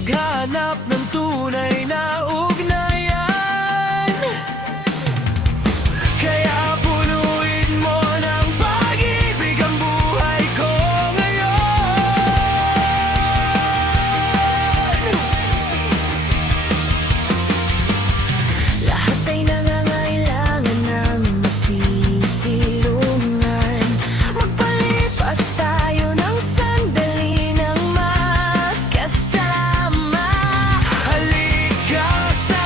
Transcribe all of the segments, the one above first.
naghahanap ng tunay na ugnayan. Kaya punuin mo ng pag-ibig ang buhay ko ngayon. Lahat ay nangangailangan ng masisilungan. Magpalipas tayo ng sandali ng magkasama. Halika sa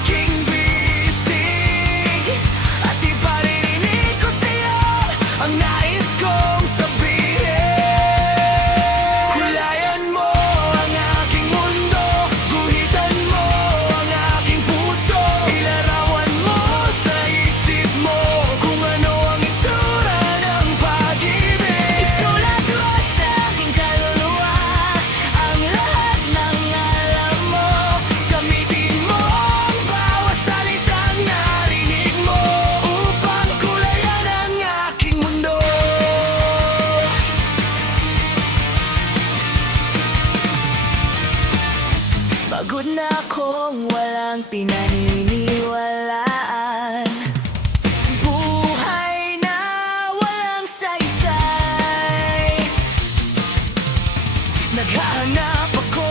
aking bisig at iparirinig ko sa'yo ang nais kong sabihin. Kulayan mo ang aking mundo, guhitan mo ang aking puso, ilarawan mo sa isip mo kung ano ang itsura ng pag-ibig. Isulat mo sa aking kaluluwa ang lahat ng alam mo. Gamitin mo ang bawat salitang narinig mo upang kulayan ang aking mundo. Pagod na akong walang pinaniniwalaan. Buhay na walang saysay. Naghahanap ako